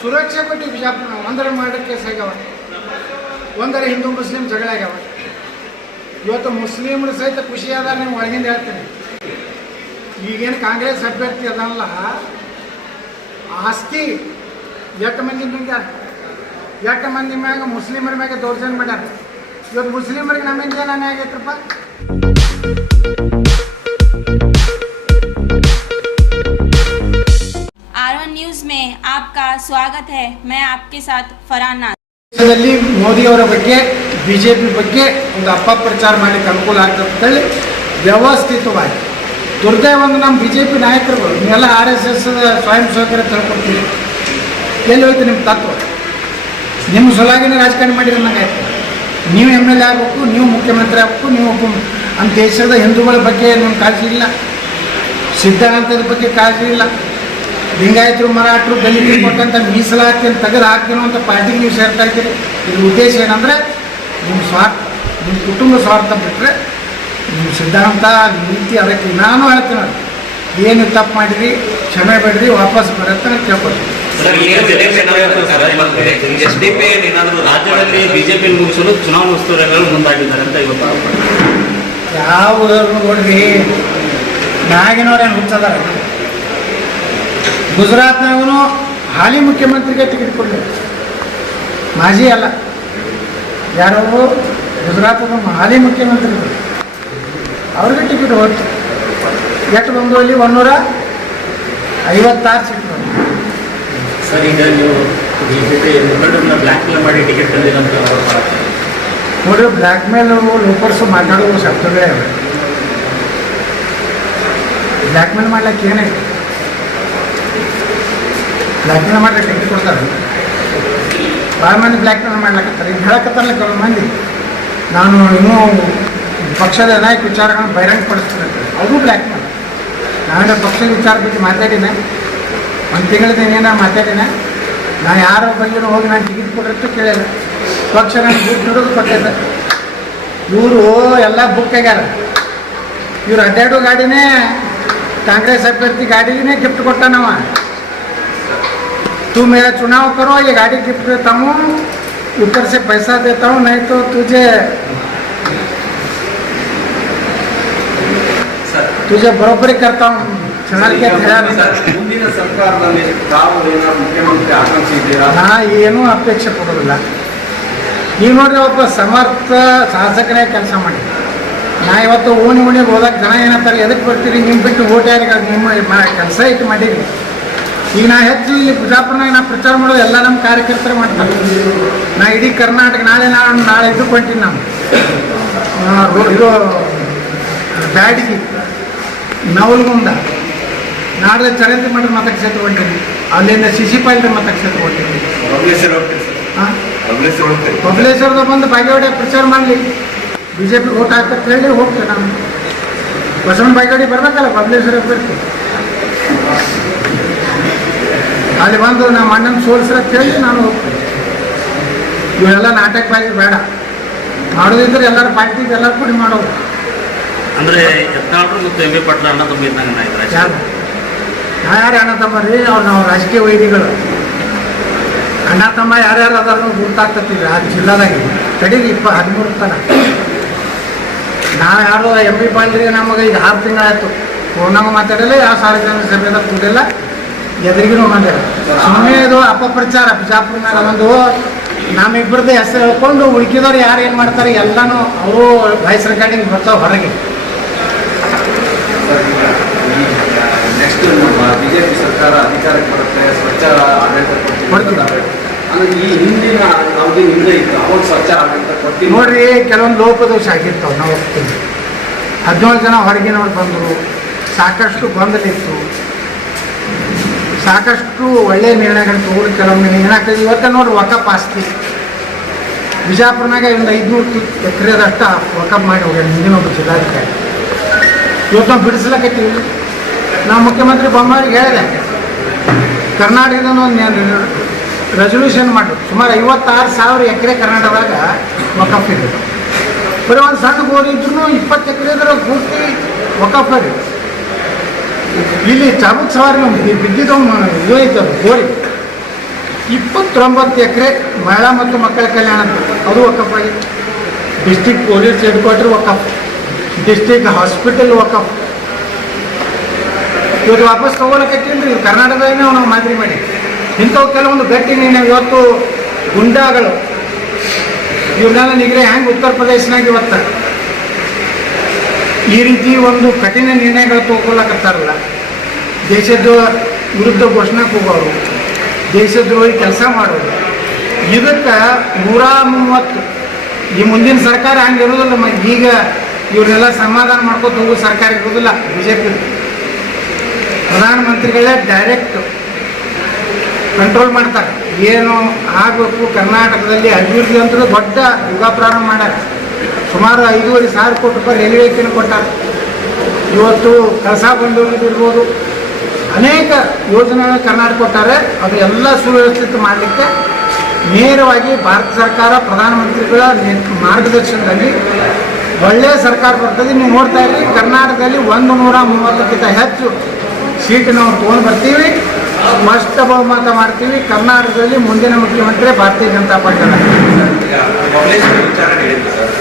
ಸುರಕ್ಷೆ ಕೊಟ್ಟು ಬಿಜಾಪುರ ಒಂದರ murder case ಆಗ್ಯಾವ, ಒಂದರ ಹಿಂದೂ ಮುಸ್ಲಿಂ ಜಗಳ ಆಗ್ಯಾವ. ಇವತ್ತು ಮುಸ್ಲಿಮರು ಸಹಿತ ಖುಷಿ ಅದಾರ. ನೀವು ಒಳಗಿಂದ ಹೇಳ್ತೀನಿ, ಈಗೇನು ಕಾಂಗ್ರೆಸ್ ಅಭ್ಯರ್ಥಿ ಅದಲ್ಲ, ಆಸ್ತಿ ಎಷ್ಟು ಮಂದಿ ಮ್ಯಾಗ, ಎಷ್ಟು ಮಂದಿ ಮ್ಯಾಗ ಮುಸ್ಲಿಮರ ಮ್ಯಾಗ ದೌರ್ಜನ್ಯ ಮಾಡ್ಯಾರ. ಇವತ್ತು ಮುಸ್ಲಿಮರಿಗೆ ನಮ್ಮಿಂದ ಏನಾನೆ ಆಗೈತ್ರಪ್ಪ. R1 न्यूज में आपका स्वागत है. मैं आपके साथ फरहान नाज. ದೇಶದಲ್ಲಿ ಮೋದಿಯವರ ಬಗ್ಗೆ ಬಿಜೆಪಿ ಬಗ್ಗೆ ಒಂದು ಅಪಪ್ರಚಾರ ಮಾಡಲಿಕ್ಕೆ ಅನುಕೂಲ ಆಗ್ತದೆ ಅಂತೇಳಿ ವ್ಯವಸ್ಥಿತವಾಗಿ ದುರ್ದೈವ ಒಂದು ನಮ್ಮ ಬಿಜೆಪಿ ನಾಯಕರುಗಳು ನೀವೆಲ್ಲ RSS ಸ್ವಯಂ ಸೇವಕರ ತಿಳ್ಕೊಡ್ತೀವಿ. ಎಲ್ಲಿ ಹೋಯ್ತು ನಿಮ್ಮ ತತ್ವ? ನಿಮ್ಮ ಸಲುವಾಗಿನ ರಾಜಕಾರಣ ಮಾಡಿದ್ರೆ ನಂಗಾಯ್ತು. ನೀವು MLA ಆಗಬೇಕು, ನೀವು ಮುಖ್ಯಮಂತ್ರಿ ಆಗಬೇಕು, ನೀವು ನಮ್ಮ ದೇಶದ ಹಿಂದೂಗಳ ಬಗ್ಗೆ ನಿಮ್ಮ ಕಾಳಜಿ ಇಲ್ಲ, ಸಿದ್ಧಾಂತದ ಬಗ್ಗೆ ಕಾಳಜಿ ಇಲ್ಲ, ಲಿಂಗಾಯತರು ಮರಾಠರು ದಲಿತರು ಕೊಟ್ಟಂಥ ಮೀಸಲಾತಿಯನ್ನು ತೆಗೆದು ಹಾಕ್ತೀನೋ ಅಂತ ಪಾರ್ಟಿಗೆ ನೀವು ಸೇರ್ತಾ ಇದ್ದೀರಿ. ಇದ್ರ ಉದ್ದೇಶ ಏನಂದರೆ ನಿಮ್ಮ ಸ್ವಾರ್ಥ, ನಿಮ್ಮ ಕುಟುಂಬ ಸ್ವಾರ್ಥ ಬಿಟ್ಟರೆ ನಿಮ್ಮ ಸಿದ್ಧಾಂತ ನೀತಿ ಅದಕ್ಕೆ ನಾನು ಹೇಳ್ತೀನಿ. ಏನು ತಪ್ಪು ಮಾಡಿರಿ ಕ್ಷಮೆ ಬೇಡ್ರಿ, ವಾಪಸ್ ಬರುತ್ತೆ ಅಂತ ಕೇಳ್ಕೊಳ್ತೀನಿ. ರಾಜ್ಯದಲ್ಲಿ ಬಿಜೆಪಿ ಮುಗಿಸಲು ಚುನಾವಣಾ ಉಸ್ತುವಾರಿಗಳು ಮುಂದಾಗಿದ್ದಾರೆ ಅಂತ ಇವತ್ತು ಯಾವ ನೋಡ್ರಿ, ನಾಗಿನವ್ರೇನು ಹುಚ್ಚದಾರ. ಗುಜರಾತ್ನಾಗೂ ಹಾಲಿ ಮುಖ್ಯಮಂತ್ರಿಗೆ ಟಿಕೆಟ್ ಕೊಡಲಿ, ಮಾಜಿ ಅಲ್ಲ, ಯಾರೋ ಗುಜರಾತ್ನ ಹಾಲಿ ಮುಖ್ಯಮಂತ್ರಿಗಳು ಅವ್ರಿಗೆ ಟಿಕೆಟ್ ಹೋಯ್ತು. ಎಷ್ಟು ಬಂದು ಅಲ್ಲಿ 156 ಸೀಟ್ ಬಂದು. ಸರ್, ಈಗ ನೀವು ಬಿಜೆಪಿ ಬ್ಲ್ಯಾಕ್ ಮೇಲ್ ಮಾಡಿ ಟಿಕೆಟ್ ತಂದಿರಂತ ನೋಡ್ರಿ, ಬ್ಲ್ಯಾಕ್ ಮೇಲ್ ಲೋಕರ್ಸು ಮಾತಾಡುವ ಶಬ್ದಗಳೇ ಅವೆ. ಬ್ಲ್ಯಾಕ್ ಮೇಲ್ ಮಾಡ್ಲಿಕ್ಕೆ ಏನೈತೆ? ಬ್ಲ್ಯಾಕ್ ಮೇಲ್ ಮಾಡ್ಲಿಕ್ಕೆ ಟಿಕೆಟ್ ಕೊಡ್ತಾರೆ. ಭಾಳ ಮಂದಿ ಬ್ಲ್ಯಾಕ್ ಮೇಲ್ ಮಾಡ್ಲಿಕ್ಕತ್ತಾರೆ. ಈಗ ಹೇಳಕತ್ತಾರಲ್ಲ ಕೆಲವು ಮಂದಿ, ನಾನು ಇನ್ನೂ ಪಕ್ಷದ ಅನೇಕ ವಿಚಾರಗಳನ್ನು ಬಹಿರಂಗಪಡಿಸ್ತೀನಿ ಅಂತ. ಅವರು ಬ್ಲ್ಯಾಕ್ ಮೇಲ್. ನಾವೇನೋ ಪಕ್ಷದ ವಿಚಾರ ಬಗ್ಗೆ ಮಾತಾಡಿನ, ಒಂದು ತಿಂಗಳಿಂದ ಏನಾರು ಮಾತಾಡಿನ. ನಾನು ಯಾರ ಬಗ್ಗೆನೂ ಹೋಗಿ ನಾನು ಟಿಕೆಟ್ ಕೊಟ್ಟಿಟ್ಟು ಕೇಳಿಲ್ಲ. ಪಕ್ಷ ನನಗೆ ಬುಕ್ ಹಿಡಿದು ಕೊಟ್ಟಿದ್ದೆ. ಇವರು ಎಲ್ಲ ಬುಕ್ ಆಗ್ಯಾರ. ಇವ್ರು ಅಡ್ಡಾಡೋ ಗಾಡಿನೇ ಕಾಂಗ್ರೆಸ್ ಅಭ್ಯರ್ಥಿ ಗಾಡಿನೇ ಗಿಫ್ಟ್ ಕೊಟ್ಟಾನವ. तू मेरा चुनाव करो, ये गाड़ी गिफ्ट देता हूँ, ऊपर से पैसा देता हूँ, नहीं तो तुझे बरोबरी करता हूँ. ಮುಂದಿನ ಸರ್ಕಾರದಲ್ಲಿ ತಾವು ಮುಖ್ಯಮಂತ್ರಿ ಆಕಾಂಕ್ಷಿ ಇದ್ದೀರಾ? ಏನೂ ಅಪೇಕ್ಷೆ ಪಡೋದಿಲ್ಲ. ಈಗ ನೋಡ್ರಿ, ಒಬ್ಬ ಸಮರ್ಥ ಶಾಸಕರೇ ಕೆಲಸ ಮಾಡಿ. ನಾ ಇವತ್ತು ಓಣಿಗೆ ಹೋದಾಗ ಜನ ಏನಂತಾರೆ, ಎದಕ್ಕೆ ಬರ್ತೀರಿ, ನಿಮ್ಮ ಬಿಟ್ಟು ಓಟ್ ಯಾರಿಗೆ, ನಿಮ್ಮ ಕೆಲಸ ಇಟ್ಟು ಮಾಡೀರಿ. ಈಗ ನಾ ಹೆಚ್ಚು ಇಲ್ಲಿ ಬಿಜಾಪುರನಾಗ ನಾ ಪ್ರಚಾರ ಮಾಡೋದು ಎಲ್ಲ ನಮ್ಮ ಕಾರ್ಯಕರ್ತರು ಮಾಡ್ತಾರೆ. ನಾ ಇಡೀ ಕರ್ನಾಟಕ ನಾಳೆ ಇದಕ್ಕೆ ಹೊಂಟೀನಿ. ನಾನು ಇದು ಬ್ಯಾಡಗಿ, ನವಲಗುಂದ, ನಾಳೆ ಚರಂತಿ ಮಠದ ಮತಕ್ಷೇತ್ರ ಹೊಂಟೀನಿ. ಅಲ್ಲಿಂದ ಸಿಸಿಪಾಲ್ಯ ಮತಕ್ಷೇತ್ರ ಹೊಂಟೀನಿ. ಬಬಲೇಶ್ವರದ ಬಂದು ಬಾಗೇವಾಡಿ ಪ್ರಚಾರ ಮಾಡಲಿ, BJP ಓಟ್ ಹಾಕಕ್ಕೆ ಹೇಳಿ ಹೋಗ್ತೇವೆ. ನಾನು ಬಸವನ ಬಾಗೇವಾಡಿ ಬರ್ಬೇಕಲ್ಲ, ಬಬಲೇಶ್ವರ ಬರ್ತೀವಿ. ಅಲ್ಲಿ ಬಂದು ನಮ್ಮ ಅಣ್ಣನ ಸೋಲ್ಸ್ರಕ್ಕೆ ಹೇಳಿ ನಾನು ಹೋಗ್ತೀನಿ. ಇವೆಲ್ಲ ನಾಟಕ ಬಾಗಿ ಬೇಡ, ಮಾಡೋದಿದ್ರೆ ಎಲ್ಲರ ಪಾರ್ಟಿಗೆ ಎಲ್ಲರೂ ಕೂಡಿ ಮಾಡೋದು. ಅಂದರೆ ಯತ್ನಾಳರು ಮತ್ತು MB ಪಾಟೀಲ್ ಅಣ್ಣ ತಮ್ಮ ಇದ್ದಂಗೆ ಯಾರು ಅಣ್ಣ ತಮ್ಮ ರೀ? ನಾವು ರಾಜಕೀಯ ವೈದಿಗಳು. ಅಣ್ಣ ತಮ್ಮ ಯಾರ್ಯಾರು ಅದಾರು ಗುರ್ತಾಗ್ತೀವಿ ಆ ಜಿಲ್ಲಾದಾಗಿ. ಕಡೆಗೆ 13 ತನ ನಾವು ಯಾರು MB ಪಾಟೀಲ್ರಿಗೆ ನಮಗೆ ಈಗ 6 ತಿಂಗಳಾಯಿತು. ಫೋನಾಗ ಮಾತಾಡಲ್ಲ, ಯಾವ ಸಾರ್ವಜನಿಕ ಸಭೆದಾಗ ಕೂಡಿಲ್ಲ, ಎದುರಿಗೂ ಮಾಡಿಲ್ಲ. ಸುಮ್ಮನೆ ಇದು ಅಪಪ್ರಚಾರ. ಬಿಜಾಪುರನಾಗ ಒಂದು ನಮ್ಮಿಬ್ಬರದ್ದು ಹೆಸರು ಹೇಳ್ಕೊಂಡು ಉಳ್ಕಿದವ್ರು ಯಾರು ಏನು ಮಾಡ್ತಾರೆ ಎಲ್ಲನೂ ಅವರು ವಾಯ್ಸ್ ರೆಕಾರ್ಡಿಂಗ್ ಬರ್ತಾವೆ ಹೊರಗೆ. ನೆಕ್ಸ್ಟ್ ಬಿಜೆಪಿ ಸರ್ಕಾರ ಅಧಿಕಾರಕ್ಕೆ ಬರುತ್ತೆ, ಸ್ವಚ್ಛ ಆಡಳಿತ ಕೊಡ್ತಿದ್ದಾರೆ. ಈ ಹಿಂದಿನ ಯಾವುದೇ ಹಿಂದೆ ಇತ್ತು, ಅವಾಗ ಸ್ವಚ್ಛ ಆಡಳಿತ ಕೊಡ್ತೀವಿ. ನೋಡ್ರಿ, ಕೆಲವೊಂದು ಲೋಪದೋಷ ಆಗಿರ್ತಾವೆ. ನಾವು ಹೋಗ್ತೀವಿ, 17 ಜನ ಹೊರಗಿನವ್ರು ಬಂದರು, ಸಾಕಷ್ಟು ಗೊಂದಲ ಇತ್ತು, ಸಾಕಷ್ಟು ಒಳ್ಳೆಯ ನಿರ್ಣಯಗಳನ್ನು ತಗೊಂಡು ಕೆಲವೊಮ್ಮೆ ಏನಾಗ್ತದೆ. ಇವತ್ತು ನೋಡ್ರಿ, ವಕಫ್ ಆಸ್ತಿ ಬಿಜಾಪುರನಾಗ ಒಂದು 500 ಎಕರೆದಷ್ಟು ವಕಫ್ ಮಾಡಿ ಹೋಗ್ಯಾರ ಹಿಂದಿನ ಒಬ್ಬ ಜಿಲ್ಲಾಧಿಕಾರಿ. ಇವತ್ತು ನಾವು ಬಿಡಿಸ್ಲಕತ್ತೀವಿ. ನಾವು ಮುಖ್ಯಮಂತ್ರಿ ಬೊಮ್ಮಾಯಿಗೆ ಹೇಳಿದೆ, ಕರ್ನಾಟಕದ ಒಂದು ರೆಸೊಲ್ಯೂಷನ್ ಮಾಡಿ ಸುಮಾರು 56,000 ಎಕರೆ ಕರ್ನಾಟಕದಾಗ ವಕಫ್ ಇದೆ. ಬರೀ ಒಂದು ಸಣ್ಣ ಗೋರಿ ಇದ್ರೂ 20 ಎಕರೆ ಪೂರ್ತಿ ವಕಫ್ ಇದೆ. ಇಲ್ಲಿ ಚಾಬುಕ್ ಸವಾರಿ ಬಿದ್ದಿದ್ದು ಇದು ಐತೆ, ಅದು ಗೋರಿ 29 ಎಕರೆ ಮಹಿಳಾ ಮತ್ತು ಮಕ್ಕಳ ಕಲ್ಯಾಣ ಅದು ವಕಫಾಗಿ, ಡಿಸ್ಟಿಕ್ ಪೊಲೀಸ್ ಹೆಡ್ ಕ್ವಾರ್ಟರ್ ವಕಫ್, ಡಿಸ್ಟಿಕ್ ಹಾಸ್ಪಿಟಲ್ ವಕಫ್. ಇವತ್ತು ವಾಪಸ್ ತೊಗೊಳಕತ್ತೀವಿ ರೀ, ಕರ್ನಾಟಕದಾಗೆ ನಾವು ಮಾದರಿ ಮಾಡಿ. ಇಂಥವು ಕೆಲವೊಂದು ಗಟ್ಟಿ ನಿರ್ಣಯ ಇವತ್ತು ಗುಂಡಾಗಳು ಇವ್ರನ್ನೆಲ್ಲ ನಿಗ್ರಹ ಹೆಂಗೆ ಉತ್ತರ ಪ್ರದೇಶನಾಗ ಇವತ್ತು ಈ ರೀತಿ ಒಂದು ಕಠಿಣ ನಿರ್ಣಯಗಳು ತಗೊಳ್ಳಕತ್ತಾರಲ್ಲ, ದೇಶದ ವಿರುದ್ಧ ಘೋಷಣೆ ಹೋಗೋರು, ದೇಶದ್ರೋಹಿ ಕೆಲಸ ಮಾಡೋರು, ಇದಕ್ಕೆ 130 ಈ ಮುಂದಿನ ಸರ್ಕಾರ ಹಂಗೆ ಇರೋದಿಲ್ಲ. ಈಗ ಇವ್ರನ್ನೆಲ್ಲ ಸಮಾಧಾನ ಮಾಡ್ಕೊತ ಹೋಗೋ ಸರ್ಕಾರ ಇರೋದಿಲ್ಲ. BJP ಪ್ರಧಾನಮಂತ್ರಿಗಳೇ ಡೈರೆಕ್ಟ್ ಕಂಟ್ರೋಲ್ ಮಾಡ್ತಾರೆ. ಏನು ಆಗಬೇಕು ಕರ್ನಾಟಕದಲ್ಲಿ ಅಭಿವೃದ್ಧಿ ಅಂತೂ ದೊಡ್ಡ ಯುಗ ಪ್ರಾರಂಭ ಮಾಡ್ಯಾರ. ಸುಮಾರು 5,500 ಕೋಟಿ ರೂಪಾಯಿ ರೈಲ್ವೆಗೆ ಕೊಟ್ಟಾರೆ. ಇವತ್ತು ಕಳಸಾ ಬಂಡೂರಿಗೆ ಇರ್ಬೋದು, ಅನೇಕ ಯೋಜನೆಗಳು ಕರ್ನಾಟಕ ಕೊಟ್ಟಾರೆ. ಅದು ಎಲ್ಲ ಸುವ್ಯವಸ್ಥಿತ ಮಾಡಲಿಕ್ಕೆ ನೇರವಾಗಿ ಭಾರತ ಸರ್ಕಾರ ಪ್ರಧಾನಮಂತ್ರಿಗಳ ಮಾರ್ಗದರ್ಶನದಲ್ಲಿ ಒಳ್ಳೆಯ ಸರ್ಕಾರ ಬರ್ತದೆ. ನೀವು ನೋಡ್ತಾ ಇರಿ, ಕರ್ನಾಟಕದಲ್ಲಿ 130ಕ್ಕಿಂತ ಹೆಚ್ಚು ಸೀಟ್ ನಾವು ತೊಗೊಂಡು ಬರ್ತೀವಿ, ಸ್ಪಷ್ಟ ಬಹುಮತ ಮಾಡ್ತೀವಿ. ಕರ್ನಾಟಕದಲ್ಲಿ ಮುಂದಿನ ಮುಖ್ಯಮಂತ್ರಿ ಭಾರತೀಯ ಜನತಾ ಪಾರ್ಟಿ. ವಿಚಾರ ಹೇಳಿದ್ರು ಸರ್,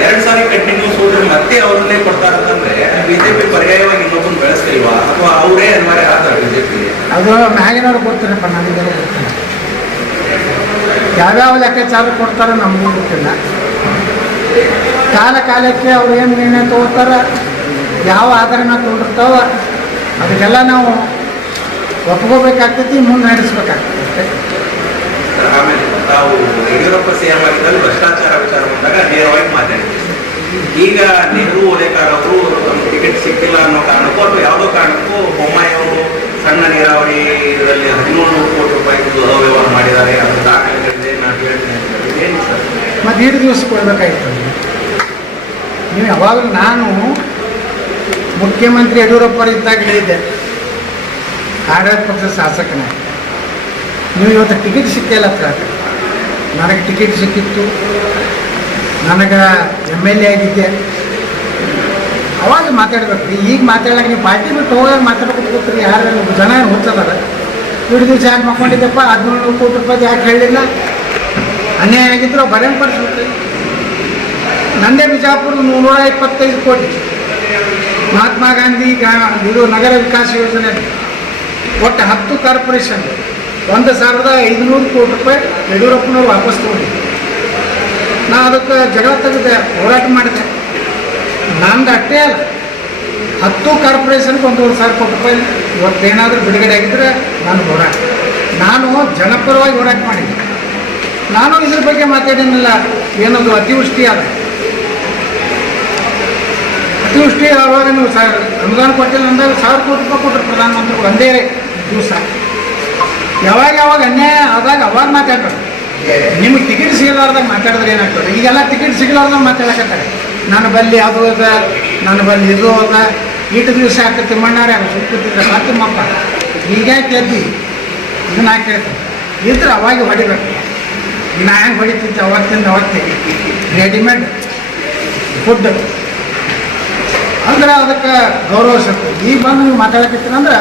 2 ಸಾರಿ ಕಂಟಿನ್ಯೂಸ್ ಹೋದ್ರೆ ಮತ್ತೆ ಅವ್ರನ್ನೇ ಕೊಡ್ತಾರಂತಂದ್ರೆ BJP ಪರ್ಯಾಯವಾಗಿ ಇನ್ನೊಬ್ಬನ ಬೆಳೆಸ್ತೀವಾ ಅಥವಾ ಅವರೇ ಅನಿವಾರ್ಯ ಆಗ್ತಾರೆ BJP? ಅದು ಮ್ಯಾಗಿನವ್ರು ಕೊಡ್ತಾರಪ್ಪ, ನನಗೆಲ್ಲ ಗೊತ್ತಿಲ್ಲ. ಯಾವ್ಯಾವ ಲೆಕ್ಕಾಚಾರ ಕೊಡ್ತಾರೋ ನಮಗೂ ಗೊತ್ತಿಲ್ಲ. ಕಾಲಕ್ಕೆ ಅವ್ರು ಏನು ನಿರ್ಣಯ ತೊಗೋತಾರೆ, ಯಾವ ಆಧಾರ ಮೇಲೆ ತೊಗೊಂಡಿರ್ತಾವ, ಅದಕ್ಕೆಲ್ಲ ನಾವು ಒಪ್ಕೋಬೇಕಾಗ್ತೈತಿ, ಮುಂದೆ ನಡೆಸ್ಬೇಕಾಗ್ತೈತೆ. ಆಮೇಲೆ ತಾವು ಯಡಿಯೂರಪ್ಪ CM ಆಗಿದ್ದಲ್ಲಿ ಭ್ರಷ್ಟಾಚಾರ ವಿಚಾರ ಬಂದಾಗ ನೇರವಾಗಿ ಮಾತಾಡಿದ್ರು. ಈಗ ನೆಹರು ಓಲೇಕರ್ ಅವರು ತಮ್ಮ ಟಿಕೆಟ್ ಸಿಕ್ಕಿಲ್ಲ ಅನ್ನೋ ಕಾರಣಕ್ಕೂ ಅಥವಾ ಯಾವುದೋ ಕಾರಣಕ್ಕೂ ಬೊಮ್ಮಾಯಿ ಅವರು ಸಣ್ಣ ನೀರಾವರಿ ಇದರಲ್ಲಿ 13 ಕೋಟಿ ರೂಪಾಯಿ ಅವ್ಯವಹಾರ ಮಾಡಿದ್ದಾರೆ. ಅದು ದಾಖಲೆಗಳಿದೆ, ನಾನು ಹೇಳ್ತೀನಿ. ಏನು ಸರ್ ಮತ್ತು 2 ದಿವಸ ಕೊಡಬೇಕಾಗಿತ್ತು. ನೀವು ಯಾವಾಗಲೂ ನಾನು ಮುಖ್ಯಮಂತ್ರಿ ಯಡಿಯೂರಪ್ಪರಿದ್ದಾಗ ಹೇಳಿದ್ದೆ, ಆಡಳಿತ ಪಕ್ಷದ ಶಾಸಕನ ನೀವು ಇವತ್ತು ಟಿಕೆಟ್ ಸಿಕ್ಕಿಲ್ಲ ಹತ್ರ. ನನಗೆ ಟಿಕೆಟ್ ಸಿಕ್ಕಿತ್ತು, ನನಗೆ MLA ಆಗಿದ್ದೆ, ಅವಾಗ ಮಾತಾಡ್ಬೇಕು ರೀ. ಈಗ ಮಾತಾಡಕ್ಕೆ ನೀವು ಪಾರ್ಟಿ ಬಿಟ್ಟು ಹೋದಾಗ ಮಾತಾಡ್ಬೇಕು ಗೊತ್ತ್ರಿ. ಯಾರು ಜನ ಹುಚ್ಚದಾರ, 2 ದಿವಸ ಯಾಕೆ ಮಕ್ಕೊಂಡಿದ್ದೆಪ್ಪ, 17 ಕೋಟಿ ರೂಪಾಯಿ ಯಾಕೆ ಹೇಳಿಲ್ಲ, ಅನ್ಯಾಯ ಆಗಿದ್ರು ಬರೆಂಗೆ ಪಡಿಸ್ಬೇಕು. ನಂದೇ ಬಿಜಾಪುರ 125 ಕೋಟಿ ಮಹಾತ್ಮ ಗಾಂಧಿ ಇದು ನಗರ ವಿಕಾಸ ಯೋಜನೆ, ಒಟ್ಟು 10 ಕಾರ್ಪೊರೇಷನ್ 1,500 ಕೋಟಿ ರೂಪಾಯಿ ಯಡಿಯೂರಪ್ಪನವ್ರು ವಾಪಸ್ ತೊಗೊಂಡಿದ್ದೆ. ನಾ ಅದಕ್ಕೆ ಜಗಳ ತೆಗೆದೆ, ಹೋರಾಟ ಮಾಡಿದೆ. ನಂದು ಅಷ್ಟೇ ಅಲ್ಲ, 10 ಕಾರ್ಪೊರೇಷನ್ಗೆ 1,500 ಕೋಟಿ ರೂಪಾಯಿ ಇವತ್ತೇನಾದರೂ ಬಿಡುಗಡೆ ಆಗಿದ್ದರೆ ನಾನು ಹೋರಾಟ, ನಾನು ಜನಪರವಾಗಿ ಹೋರಾಟ ಮಾಡಿದ್ದೆ. ನಾನು ಇದ್ರ ಬಗ್ಗೆ ಮಾತಾಡಿನಲ್ಲ. ಏನದು ಅತಿವೃಷ್ಟಿ ಆದ, ಅತಿವೃಷ್ಟಿ ಆವಾಗ ನೀವು ಅನುದಾನ ಕೊಟ್ಟಿಲ್ಲ ಅಂದಾಗ 1,000 ಕೋಟಿ ರೂಪಾಯಿ ಕೊಟ್ಟರು ಪ್ರಧಾನಮಂತ್ರಿಗಳು ಒಂದೇ ದಿವಸ. ಯಾವಾಗ ಅನ್ಯಾಯ ಆದಾಗ ಅವಾಗ ಮಾತಾಡ್ತಾರೆ. ನಿಮಗೆ ಟಿಕೆಟ್ ಸಿಗಲಾರ್ದಾಗ ಮಾತಾಡಿದ್ರೆ ಏನಾಗ್ತದೆ? ಈಗೆಲ್ಲ ಟಿಕೆಟ್ ಸಿಗಲಾರ್ದಾಗ ಮಾತಾಡಕತ್ತಾರೆ. ನಾನು ಬಲ್ಲಿ ಅದು ಅದ, ನಾನು ಬಲ್ಲಿ ಇದು ಅದ, ಇಟ್ಟು ದಿವಸ ಹಾಕಿ ತಿಮ್ಮಣ್ಣಾರೆ ಸುತ್ತಿದ್ರೆ ತಿಮ್ಮಪ್ಪ ಹೀಗ್ಯಾಕೆ ಎದ್ದಿ ಇದನ್ನ ಹಾಕಿ ಹೇಳ್ತಾರೆ. ಇದ್ರೆ ಅವಾಗ ಹೊಡಿಬೇಕು. ನಾ ಹೆಂಗೆ ಹೊಡಿತಿದ್ದೆ ಅವತ್ತೇ ರೆಡಿಮೇಡ್ ಫುಡ್ ಅಂದ್ರೆ ಅದಕ್ಕೆ ಗೌರವ ಸಿಗ್ತದೆ. ಈಗ ಬಂದು ನೀವು ಮಾತಾಡಕತ್ತೀರಂದ್ರೆ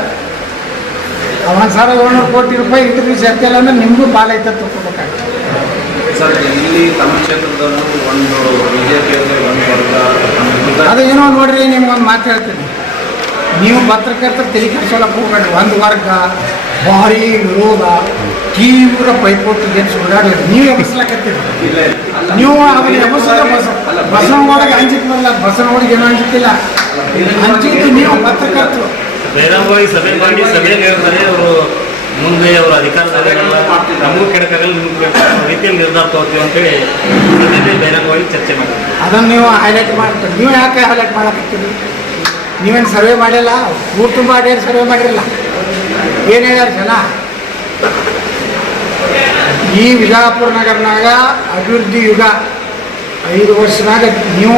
1,700 ಕೋಟಿ ರೂಪಾಯಿ ಇಟ್ಟು ದಿವಸ ಎತ್ತಿಲ್ಲ ಅಂದ್ರೆ ನಿಮಗೂ ಪಾಲೈತೆ ತಗೋಬೇಕಾಗ್ತದೆ. ಸರ್, ಇಲ್ಲಿ ತಮ್ಮ ಕ್ಷೇತ್ರದಲ್ಲೂ ಒಂದು BJಪಿಯಲ್ಲಿ ಒಂದು ವರ್ಗ ಅದು ಏನೋ ನೋಡ್ರಿ, ನಿಮ್ಗೊಂದು ಮಾತು ಹೇಳ್ತೀನಿ. ನೀವು ಪತ್ರಕರ್ತರು ತಲೆ ಕೆಡಿಸೋಲಕ್ಕೆ ಹೋಗ್ಬೇಡಿ. ಒಂದು ವರ್ಗ ಭಾರಿ ವಿರೋಧ, ತೀವ್ರ ಪೈಪೋಟಿ ಏನು ಸುಳ್ಳಾಡೋದು ನೀವು ಎಬ್ಬಿಸ್ಲಾಕತ್ತೀರಿ. ನೀವು ಅದನ್ನ ಎಬ್ಬಿಸಿದ್ರೆ ಬಸವನೊಳಗೆ ಅಂಜಿಕೆ ಬರಲ್ಲ, ಬಸವನೊಳಗೆ ಏನೋ ಅಂಜಿಕಿಲ್ಲ, ಅಂಜಿದ್ದು ನೀವು ಪತ್ರಕರ್ತರು. ಬಹಿರಂಗವಾಗಿ ಸಭೆ ಮಾಡಿ ಸಭೆಯಲ್ಲಿ ಹೇಳ್ತಾರೆ ಅವರು, ಮುಂದೆ ಅವರು ಅಧಿಕಾರದಲ್ಲಿ ನಮಗೂ ಕೆಡಕಾಗಲ್ಲ, ನಿಮ್ಗೆ ರೀತಿಯಲ್ಲಿ ನಿರ್ಧಾರ ತಗೋತೀವಿ ಅಂತೇಳಿ ಬಹಿರಂಗವಾಗಿ ಚರ್ಚೆ ಮಾಡ್ತೀವಿ. ಅದನ್ನು ನೀವು ಹೈಲೈಟ್ ಮಾಡ್ತೀರಿ. ನೀವು ಯಾಕೆ ಹೈಲೈಟ್ ಮಾಡಕತ್ತೀರಿ? ನೀವೇನು ಸರ್ವೆ ಮಾಡಿಲ್ಲ, ಊರು ತುಂಬ ಅಡೇರು ಸರ್ವೆ ಮಾಡಿರಲ್ಲ. ಏನು ಹೇಳ್ಯಾರ ಜನ? ಈ ವಿಜಾಪುರ ನಗರನಾಗ ಅಭಿವೃದ್ಧಿ ಯುಗ 5 ವರ್ಷನಾಗ ನೀವು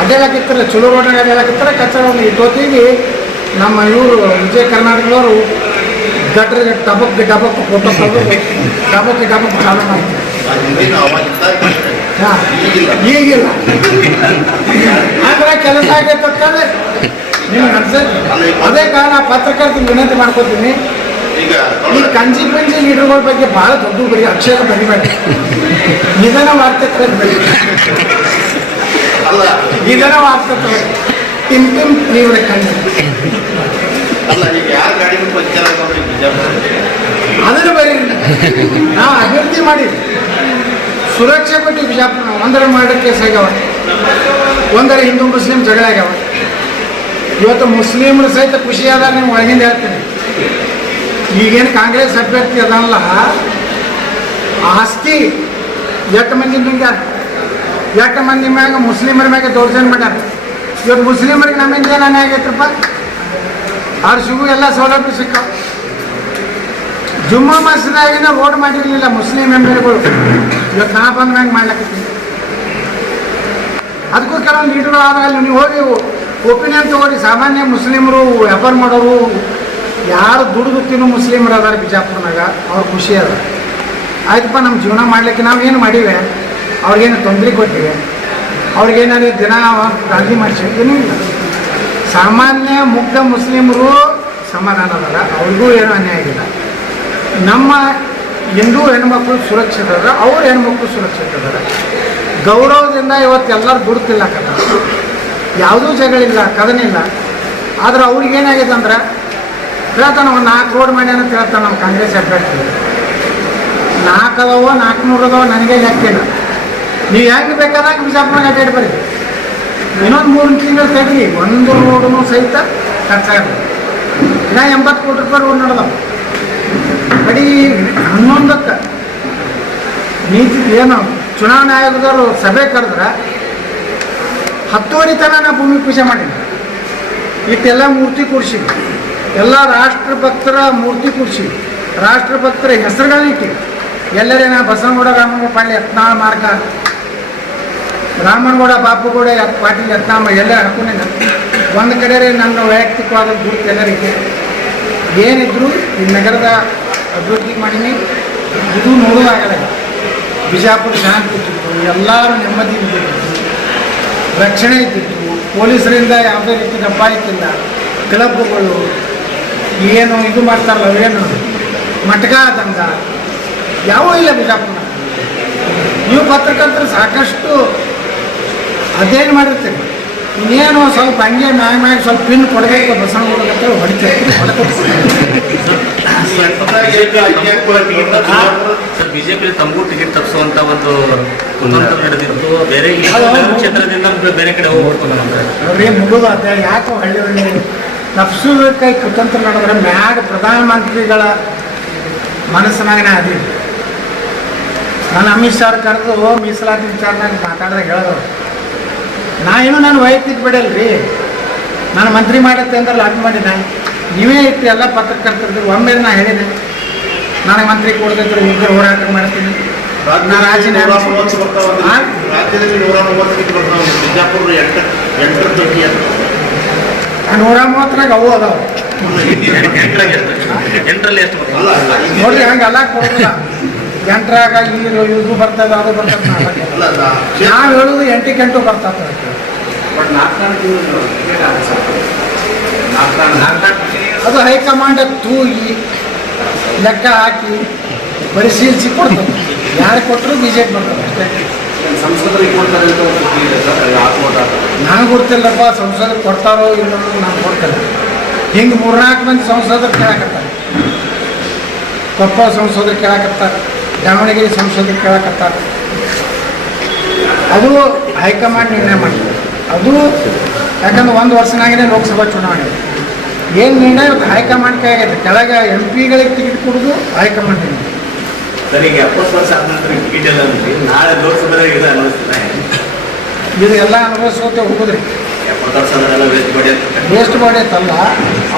ಅಡ್ಡಾಡಕತ್ತಿರ, ಚಲೋ ರೋಡ್ನಾಗ ಅಡ್ಡಾಡಕತ್ತಿರ, ಕಚ್ಚಡ ಇಟ್ಟೋತಿಗೆ ನಮ್ಮ ಇವರು ವಿಜಯ ಕರ್ನಾಟಕದವರು ಗಟ್ರಿಗೆ ಟಬಕ್ ಫೋಟೋ ತೆಗೆದು ಡಬಕ್ ಚಾಲು ಮಾಡ್ತಾರೆ. ಹಾಂ, ಈಗಿಲ್ಲ. ಆದರೆ ಕೆಲಸ ಆಗೈತಂದ್ರೆ ನಿಮ್ಗೆ ಅನ್ಸುತ್ತೆ. ಅದೇ ಕಾರಣ ಪತ್ರಕರ್ತರು ವಿನಂತಿ ಮಾಡ್ಕೊತೀನಿ, ಈ ಕಂಜಿ ಪಂಜಿ ಲೀಡರ್ಗಳ ಬಗ್ಗೆ ಬಹಳ ದೊಡ್ಡ ಬರೀ ಅಕ್ಷರ ಬರಿಬೇಡ, ನಿಧನ ವಾರ್ತೆ ಬರೀ, ಅಲ್ಲ ನಿಧನ ವಾರ್ತೆ ಟಿಮ್ ಟಿಮ್ ನೀವ್ರ ಕಂಜಿ ಅಲ್ಲ ಈಗ ಯಾರ ಗಾಡಿನೂ ಪಂಚರ್ ಆಗೋದ್ರೆ ಬಿಜಾಪುರ ಅದನ್ನು ಬರೀ. ನಾವು ಅಭಿವೃದ್ಧಿ ಮಾಡಿದ್ವಿ, ಸುರಕ್ಷೆ ಕೊಟ್ಟು ಬಿಜಾಪುರ ಒಂದರ ಮರ್ಡರ್ ಕೇಸ್ ಆಗ್ಯಾವ, ಒಂದರ ಹಿಂದೂ ಮುಸ್ಲಿಂ ಜಗಳ ಆಗ್ಯಾವ. ಇವತ್ತು ಮುಸ್ಲಿಮರು ಸಹಿತ ಖುಷಿ ಆದಾಗ ನೀವು ಒಳಗಿಂದ ಹೇಳ್ತೀನಿ, ಈಗೇನು ಕಾಂಗ್ರೆಸ್ ಅಭ್ಯರ್ಥಿ ಅದಲ್ಲ, ಆಸ್ತಿ ಎಷ್ಟು ಮಂದಿ ನುಂಗ್ಯಾರ, ಎಷ್ಟು ಮಂದಿ ಮ್ಯಾಗ ಮುಸ್ಲಿಮರ ಮ್ಯಾಗ ದೌರ್ಜನ್ಯ ಮಾಡ್ಯಾರ. ಇವತ್ತು ಮುಸ್ಲಿಮರಿಗೆ ನಮ್ಮಿಂದ ಏನು ಅನ್ಯಾಯ ಆಗೈತ್ರಪ್ಪ, ಅವ್ರ ಶಿವು ಎಲ್ಲ ಸೌಲಭ್ಯ ಸಿಕ್ಕಾವ. ಜುಮ್ಮಾ ಮಸೀದಾಗಿನ ರೋಡ್ ಮಾಡಿರಲಿಲ್ಲ ಮುಸ್ಲಿಂ ಎಮ್ ಎಲ್ ಎಗಳು, ಇವತ್ತು ನಾ ಬಂದ ಮ್ಯಾಗ ಮಾಡ್ಲಕತ್ತೀನಿ. ಅದಕ್ಕೂ ಕೆಲವೊಂದು ಲೀಡರ್ ಆದಾಗ ನೀವು ಹೋಗಿ ಒಪಿನಿಯನ್ ತಗೋರಿ. ಸಾಮಾನ್ಯ ಮುಸ್ಲಿಮರು ವ್ಯಾಪಾರ ಮಾಡೋರು ಯಾರು ದುಡಿದು ತಿನ್ನೋ ಮುಸ್ಲಿಮರು ಅದಾರ ಬಿಜಾಪುರನಾಗ, ಅವ್ರು ಖುಷಿ ಅದ. ಆಯ್ತಪ್ಪ ನಮ್ಮ ಜೀವನ ಮಾಡ್ಲಿಕ್ಕೆ ನಾವೇನು ಮಾಡೀವಿ, ಅವ್ರಿಗೇನು ತೊಂದರೆ ಕೊಟ್ಟಿವೆ, ಅವ್ರಿಗೇನಾದ್ರು ದಿನ ಗಾಂಧಿ ಮಾಡಿಸಿ ಏನೂ ಇಲ್ಲ. ಸಾಮಾನ್ಯ ಮುಗ್ಧ ಮುಸ್ಲಿಮರು ಸಮಾಧಾನ ಅದಾರ, ಅವ್ರಿಗೂ ಏನೂ ಅನ್ಯಾಯ ಆಗಿಲ್ಲ. ನಮ್ಮ ಹಿಂದೂ ಹೆಣ್ಮಕ್ಳು ಸುರಕ್ಷಿತ ಅದಾರ, ಅವ್ರ ಹೆಣ್ಮಕ್ಳು ಸುರಕ್ಷಿತ ಅದಾರ. ಗೌರವದಿಂದ ಇವತ್ತು ಎಲ್ಲರೂ ದುಡ್ತಿಲ್ಲಕಲ್ಲ, ಯಾವುದೂ ಜಗಳಿಲ್ಲ, ಕದನಿಲ್ಲ. ಆದ್ರೆ ಅವ್ರಿಗೇನಾಗಿದೆ ಅಂದ್ರೆ ಹೇಳ್ತಾನೆ, ಒಂದು 4 ರೋಡ್ ಮಾಡ್ಯಾನ ಅಂತ ಹೇಳ್ತಾನೆ ನಮ್ಮ ಕಾಂಗ್ರೆಸ್ ಅಭ್ಯರ್ಥಿ. 4 ಅದಾವೋ 400 ಅದಾವೋ ನನಗೆ ಲೆಕ್ಕಿಲ್ಲ. ನೀವು ಹೆಂಗೆ ಬೇಕಾದಾಗ ಬಿಜಾಪುರಕ್ಕೆ ಅಡ್ಡಾಡಿ ಬರ್ರಿ, ಇನ್ನೊಂದು 3 ತಿಂಗಳು ತೆಗ್ರಿ, ಒಂದು ರೋಡೂ ಸಹಿತ ಖರ್ಚಾಗಲ್ಲ. ಇನ್ನ 80 ಕೋಟಿ ರೂಪಾಯಿ ರೋಡ್ ನಡೆದವು. ಬರೀ 11ಕ್ಕೆ ನೀತಿ ಏನು ಚುನಾವಣಾ ಆಯೋಗದವರು ಸಭೆ ಕರೆದ್ರೆ 10 ತನಕ ನಾ ಭೂಮಿ ಪೂಜೆ ಮಾಡೀನಿ. ಇಟ್ಟೆಲ್ಲ ಮೂರ್ತಿ ಕೂರಿಸಿವಿ, ಎಲ್ಲ ರಾಷ್ಟ್ರಭಕ್ತರ ಮೂರ್ತಿ ಕೂರಿಸಿವಿ, ರಾಷ್ಟ್ರಭಕ್ತರ ಹೆಸರುಗಳನ್ನ ಇಟ್ಟಿವಿ. ಎಲ್ಲರೇ ನಾ ಬಸವನಗೌಡ ರಾಮನಗೌಡ ಪಾಟೀಲ್ ಯತ್ನಾಳ್ ಮಾರ್ಗ, ರಾಮನಗೌಡ ಬಾಪುಗೌಡ ಪಾಟೀಲ್ ಯತ್ನಾಳ್ ಎಲ್ಲ ಹಾಕೊಂಡಿಲ್ಲ. ಒಂದು ಕಡೆ ನನ್ನ ವೈಯಕ್ತಿಕವಾದ ಗುರುತು ಎಲ್ಲರಿಗೆ ಏನಿದ್ರು ಈ ನಗರದ ಅಭಿವೃದ್ಧಿ ಮಾಡೀನಿ. ಇದು ನೋಡೋದಾಗಲ್ಲ, ಬಿಜಾಪುರ ಶಾಂತಿ ಇದ್ದಿತ್ತು, ಎಲ್ಲರೂ ನೆಮ್ಮದಿ ಇದ್ದಿತ್ತು, ರಕ್ಷಣೆ ಇದ್ದಿತ್ತು, ಪೊಲೀಸರಿಂದ ಯಾವುದೇ ರೀತಿ ದಬ್ಬಾಯಿತಿಲ್ಲ. ಕ್ಲಬ್ಗಳು ಏನು ಇದು ಮಾಡ್ತಾರಲ್ಲ ಅವೇನು ಮಟ್ಕ ದಂಗ ಯಾವೂ ಇಲ್ಲ ಬಿಜಾಪುರ. ನೀವು ಪತ್ರಕರ್ತರು ಸಾಕಷ್ಟು ಅಧ್ಯಯನ ಮಾಡಿರ್ತೀರಿ, ಇನ್ನೇನು ಸ್ವಲ್ಪ ಹಂಗೆ ಮ್ಯಾಗ ಸ್ವಲ್ಪ ಪಿನ್ ಕೊಡಬೇಕು ಬಸವನಗೌಡ ಹೊಡಿತೀವಿ. ಸರ್, ಬಿಜೆಪಿ ತಮಗೂ ಟಿಕೆಟ್ ತಪ್ಪಿಸುವಂತ ಒಂದು ಕುತಂತ್ರ ನಡೆದಿತ್ತು. ಬೇರೆ ಕ್ಷೇತ್ರದಿಂದ ಬೇರೆ ಕಡೆ ಹೋಗ್ಬಿಡ್ತು ನಮ್ಗೆ ನೋಡ್ರಿ ಮುಗಿದು ಅದ ಯಾಕೆ ಹಳ್ಳಿ ತಪ್ಪಿಸೋದಕ್ಕೆ ಕುತಂತ್ರ ನಡೆದ್ರೆ ಮ್ಯಾಗ ಪ್ರಧಾನಮಂತ್ರಿಗಳ ಮನಸ್ಸಿನಾಗನೇ ಅದೀವಿ. ನಾನು ಅಮಿತ್ ಶಾ ಕರೆದು ಮೀಸಲಾತಿ ವಿಚಾರನಾಗ ಮಾತಾಡಿದಾಗ ಹೇಳಿದವರು, ನಾನು ವೈಯಕ್ತಿಕ ಬಿಡಲ್ರಿ, ನಾನು ಮಂತ್ರಿ ಮಾಡತ್ತೆ ಅಂದ್ರೆ ಲಾಭ ಮಾಡಿದ್ದೆ. ನೀವೇ ಇಟ್ಟು ಎಲ್ಲ ಪತ್ರಕರ್ತರು ಒಮ್ಮೆ ನಾ ಹೇಳಿದೆ, ನನಗೆ ಮಂತ್ರಿ ಕೊಡದಿದ್ರು ಉಗ್ರ ಹೋರಾಟ ಮಾಡ್ತೀನಿ, ನಾ ರಾಜೀನಾಮೆ. ರಾಜ್ಯದಲ್ಲಿ 130 ಬರ್ತಾವ, ಬಿಜಾಪುರ 8 ಪೈಕಿ 130 ಅವು ಅದಾವ. 8ರಲ್ಲಿ ಎಷ್ಟು ಅಲ್ಲ ನೋಡ್ರಿ ಹಂಗೆಲ್ಲ ಕೊಡೋದಿಲ್ಲ. 8ರಾಗ ಇದು ಬರ್ತದೆ ಅದು ಬರ್ತದೆ. ಅಲ್ಲ ನಾವು ಹೇಳೋದು 8ಕ್ಕೆ 8 ಬರ್ತದೆ. ಅದು ಹೈಕಮಾಂಡ್ ತೂಗಿ ಲೆಕ್ಕ ಹಾಕಿ ಪರಿಶೀಲಿಸಿ ಕೊಡ್ತದೆ. ಯಾರು ಕೊಟ್ಟರು BJP ಬರ್ತದೆ ಅಷ್ಟೇ. ಸಂಸದರಿಗೆ ಕೊಡ್ತಾರೆ ನನಗೆ ಗೊತ್ತಿಲ್ಲಪ್ಪ, ಸಂಸದರು ಕೊಡ್ತಾರೋ ಇಲ್ಲೋ ನಾನು ಕೊಡ್ತೇನೆ. ಹಿಂಗೆ 3-4 ಮಂದಿ ಸಂಸದರು ಕೇಳಕತ್ತಾರೆ. ಕೊಪ್ಪಳ ಸಂಸದರು ಕೇಳಕತ್ತಾರೆ, ದಾವಣಗೆರೆ ಸಂಸದರು ಕೇಳಕತ್ತಾರೆ. ಅದು ಹೈಕಮಾಂಡ್ ನಿರ್ಣಯ ಮಾಡಿದೆ. ಅದು ಯಾಕಂದ್ರೆ 1 ವರ್ಷನಾಗೇ ಲೋಕಸಭಾ ಚುನಾವಣೆ ಏನು ನಿರ್ಣಯ ಹೈಕಮಾಂಡ್ ಕೈ ಆಗೈತೆ. ಕೆಳಗೆ MP ಗಳಿಗೆ ಟಿಕೆಟ್ ಕೊಡೋದು ಹೈಕಮಾಂಡ್ ನಿರ್ಣಯ. ಸರ್, ಈಗ 70 ವರ್ಷ ಆದ ನಂತರ ಟಿಕೆಟ್ ಎಲ್ಲ ನಾಳೆ ಲೋಕಸಭೆದಾಗ ಇದು ಅನಿಸ್ತದೆ. ಇದು ಎಲ್ಲ ಅನುಭವಿಸೋತೆ ಹೋಗೋದ್ರಿ. 70 ವರ್ಷ ಅದೆಲ್ಲ ವೇಸ್ಟ್ ಬಾಡಿ ಅಂತ ವೇಸ್ಟ್ ಬಾಡಿ ಅಂತಲ್ಲ,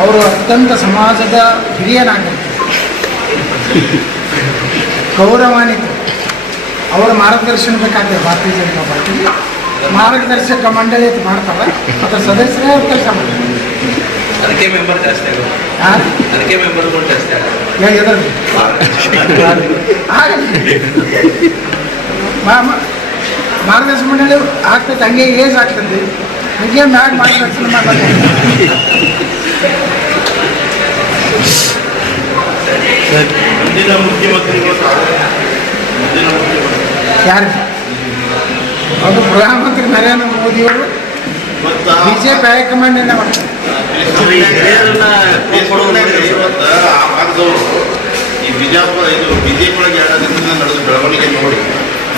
ಅವರು ಅತ್ಯಂತ ಸಮಾಜದ ಹಿರಿಯ ನಾಗರಿಕ, ಗೌರವಾನ್ವಿತ. ಅವರ ಮಾರ್ಗದರ್ಶನ ಬೇಕಾಗ್ತದೆ. ಭಾರತೀಯ ಜನತಾ ಪಾರ್ಟಿ ಮಾರ್ಗದರ್ಶಕ ಮಂಡಳಿ ಅಂತ ಮಾಡ್ತಾರೆ, ಅದರ ಸದಸ್ಯರೇ ಅವ್ರು ಕೆಲಸ ಮಾಡ್ತಾರೆ. ಅದಕ್ಕೆ ಮೆಂಬರ್ ಜಾಸ್ತಿ ಆಗೋದು, ಅದಕ್ಕೆ ಮೆಂಬರ್ಗಳು ಜಾಸ್ತಿ ಆಗೋದು. ಎದರಲ್ಲಿ ಮಾರ್ಗದರ್ಶನ ಮಂಡಳಿ ಆಗ್ತದೆ, ಹಂಗೆ ಏಜ್ ಆಗ್ತದೆ, ಹಂಗೆ ಮ್ಯಾಗ ಮಾರ್ಗದರ್ಶನ ಮಾಡಬೇಕು. ಮುಂದಿನ ಮುಖ್ಯಮಂತ್ರಿಗಳು ಮುಂದಿನ ಮುಖ್ಯಮಂತ್ರಿ ಯಾರು? ಅದು ಪ್ರಧಾನಮಂತ್ರಿ ನರೇಂದ್ರ ಮೋದಿಯವರು ಮತ್ತು ಬಿಜೆಪಿ ಹೈಕಮಾಂಡಿಂದ ಮಾಡ್ತಾರೆ. ಇವತ್ತು ಆ ಭಾಗದವರು ಈ ಬಿಜಾಪುರ ಇದು ಬಿಜೆಪಿ ಒಳಗೆ 2 ದಿನದಿಂದ ನಡೆದ ಬೆಳವಣಿಗೆ ನೋಡಿ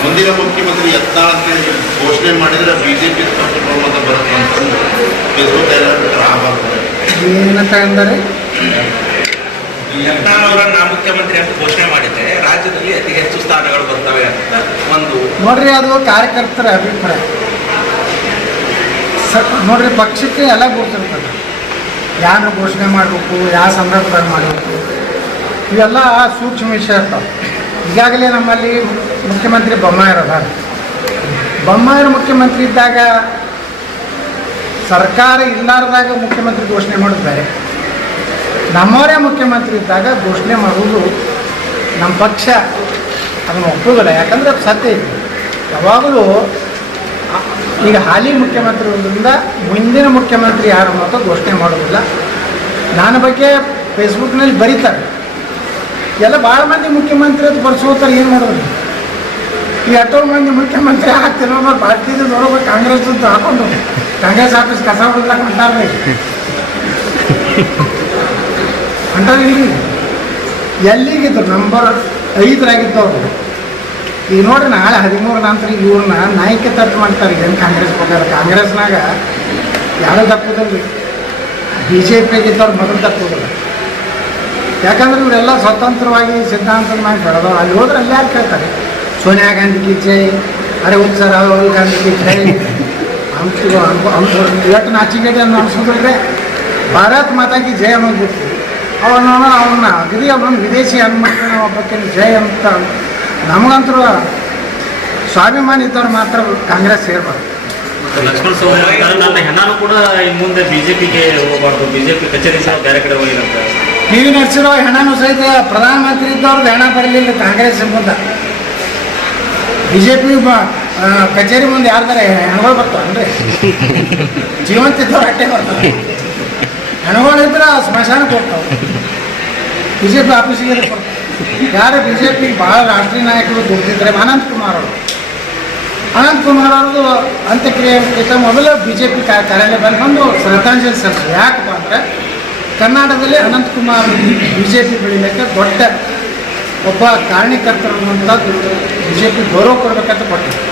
ಮುಂದಿನ ಮುಖ್ಯಮಂತ್ರಿ ಯತ್ನಾಳ್ ಅಂತೇಳಿ ಘೋಷಣೆ ಮಾಡಿದರೆ ಬಿಜೆಪಿ ಬಹುಮತ ಬರುತ್ತೆ ಅಂತಂದು ಫೇಸ್ಬುಕ್ ಎಲ್ಲ ಬಿಟ್ಟರೆ ಆ ಭಾಗದಲ್ಲಿ ಏನಂತ ಅಂದರೆ ಯತ್ನಾಳ್ ಅವರನ್ನ ಮುಖ್ಯಮಂತ್ರಿ ಅಂತ ಘೋಷಣೆ ಮಾಡಿದ್ರೆ ರಾಜ್ಯದಲ್ಲಿ ಅತಿ ಹೆಚ್ಚು ಸ್ಥಾನಗಳು ಬರ್ತವೆ ಅಂತ ಒಂದು ನೋಡ್ರಿ, ಅದು ಕಾರ್ಯಕರ್ತರ ಅಭಿಪ್ರಾಯ. ನೋಡ್ರಿ, ಪಕ್ಷಕ್ಕೆ ಎಲ್ಲ ಗೊತ್ತಿರ್ತದೆ, ಯಾರು ಘೋಷಣೆ ಮಾಡಬೇಕು, ಯಾವ ಸಂದರ್ಭದಾಗ ಮಾಡಬೇಕು, ಇವೆಲ್ಲ ಸೂಕ್ಷ್ಮ ವಿಷಯ ಇರ್ತಾವೆ. ಈಗಾಗಲೇ ನಮ್ಮಲ್ಲಿ ಮುಖ್ಯಮಂತ್ರಿ ಬೊಮ್ಮಾಯಿರು ಅದಾರ. ಬೊಮ್ಮಾಯಿರು ಮುಖ್ಯಮಂತ್ರಿ ಇದ್ದಾಗ ಸರ್ಕಾರ ಇಲ್ಲಾರ್ದಾಗ ಮುಖ್ಯಮಂತ್ರಿ ಘೋಷಣೆ ಮಾಡಿದ್ದಾರೆ. ನಮ್ಮವರೇ ಮುಖ್ಯಮಂತ್ರಿ ಇದ್ದಾಗ ಘೋಷಣೆ ಮಾಡುವುದು ನಮ್ಮ ಪಕ್ಷ ಅದನ್ನು ಒಪ್ಪುವುದಿಲ್ಲ. ಯಾಕಂದರೆ ಅದು ಸತ್ಯ ಇದೆ. ಯಾವಾಗಲೂ ಈಗ ಹಾಲಿ ಮುಖ್ಯಮಂತ್ರಿ ಇರೋದ್ರಿಂದ ಮುಂದಿನ ಮುಖ್ಯಮಂತ್ರಿ ಯಾರು ಅಂತ ಘೋಷಣೆ ಮಾಡೋದಿಲ್ಲ. ನನ್ನ ಬಗ್ಗೆ ಫೇಸ್ಬುಕ್ನಲ್ಲಿ ಬರೀತಾರೆ, ಎಲ್ಲ ಭಾಳ ಮಂದಿ ಮುಖ್ಯಮಂತ್ರಿ ಅಂತ ಬರ್ಸೋತಾರೆ. ಏನು ಮಾಡೋದು? ಈ 8 ಮಂದಿ ಮುಖ್ಯಮಂತ್ರಿ ಆಗ್ತಿರೋ ಭಾರತೀಯ ನೋಡ್ಬೇಕು, ಕಾಂಗ್ರೆಸ್ ಅಂತ ಹಾಕೊಂಡು ಕಾಂಗ್ರೆಸ್ ಆಫೀಸ್ ಕಸ ಹೊಡೆದ್ಲಾಕ ಅಂತಾರೆ ಅಂತಾರೆ. ಇಲ್ಲಿ ಎಲ್ಲಿಗಿದ್ರು ನಂಬರ್ 5ರಾಗಿದ್ದವ್ರು. ಈಗ ನೋಡ್ರಿ, ನಾಳೆ 13 ನಂತರ ಇವ್ರನ್ನ ನಾಯಕ ತಪ್ಪು ಮಾಡ್ತಾರೆ. ಏನು ಕಾಂಗ್ರೆಸ್ ಹೋಗ್ಯಾರ, ಕಾಂಗ್ರೆಸ್ನಾಗ ಯಾರೂ ತಪ್ಪುದಿಲ್ಲ ರೀ. BJPಗಿದ್ದವ್ರು ಮೊದಲು ತಪ್ಪುದಿಲ್ಲ. ಯಾಕಂದ್ರೆ ಇವರೆಲ್ಲ ಸ್ವತಂತ್ರವಾಗಿ ಸಿದ್ಧಾಂತದ ಮ್ಯಾಗ ಬೆಳೆದವ್ರು. ಅಲ್ಲಿ ಹೋದ್ರೆ ಅಲ್ಲಿ ಯಾರು ಕೇಳ್ತಾರೆ? ಸೋನಿಯಾ ಗಾಂಧಿ ಕಿ ಜೈ, ಅರೆ ಒಂದು ರಾಹುಲ್ ಗಾಂಧಿ ಕಿ ಜೈ ಎಷ್ಟು ನಾಚಿಕೆಗೆ ಅನ್ಸೋದಿಲ್ರಿ. ಭಾರತ್ ಮಾತಾ ಕಿ ಜೈ ಅನ್ನೋದು ಬಿಟ್ಟು ಅವನ್ನ ಅಗದಿ ಅವನೊಂದು ವಿದೇಶಿ ಹನುಮಂತನ ಒಬ್ಬಕ್ಕೆ ಜೈ ಅಂತ ನಮಗಂತೂ ಸ್ವಾಭಿಮಾನ ಇದ್ದವ್ರು ಮಾತ್ರ ಕಾಂಗ್ರೆಸ್ ಸೇರ್ಬಾರ್ದು. ಲಕ್ಷ್ಮಣ ಸವದಿ ನನ್ನ ಹೆಣ್ಣಾನು ಕೂಡ ಇನ್ನು ಮುಂದೆ ಬಿಜೆಪಿಗೆ ಹೋಗಬಾರ್ದು, ಬಿಜೆಪಿ ಕಚೇರಿ ಸಹ ಬೇರೆ ಕಡೆ ಹೋಗಿರಂತ. PV ನರಸಿಂಹರಾವ್ ಹೆಣನೂ ಸಹಿತ ಪ್ರಧಾನಮಂತ್ರಿ ಇದ್ದವ್ರದ್ದು ಹೆಣ ಬರಲಿಲ್ಲ ಕಾಂಗ್ರೆಸ್ ಮುಂದೆ. BJP ಕಚೇರಿ ಮುಂದೆ ಯಾರ್ದಾರೆ ಹೆಣಗಳು ಬರ್ತಾವನ್ರಿ? ಜೀವಂತ ಇದ್ದವ್ರು ಅಟ್ಟೆ ಬರ್ತಾರೆ. ಹೆಣಗಳಿದ್ರೆ ಸ್ಮಶಾನಕ್ಕೆ ಹೋಗ್ತಾವೆ. BJP ಆಫೀಸಿಗೆ ಬರ್ತಾರೆ. ಯಾರು BJP ಭಾಳ ರಾಷ್ಟ್ರೀಯ ನಾಯಕರು ದುಡ್ದಿದ್ರೆ ಅನಂತಕುಮಾರ್ ಅವ್ರದ್ದು ಅಂತ್ಯಕ್ರಿಯೆಗಿಂತ ಮೊದಲು BJP ಕಾರ್ಯಾಲಯ ಬಂದು ಶ್ರದ್ಧಾಂಜಲಿ ಸಲ್ಲಿಸಿದ್ರು. ಯಾಕಪ್ಪ ಅಂದರೆ ಕರ್ನಾಟಕದಲ್ಲಿ ಅನಂತಕುಮಾರ್ BJP ಬೆಳೀಲಿಕ್ಕೆ ದೊಡ್ಡ ಒಬ್ಬ ಕಾರಣೀಕರ್ತರು ಅಂತ BJP ಗೌರವ ಕೊಡಬೇಕಂತ ಕೊಟ್ಟಿದ್ರು.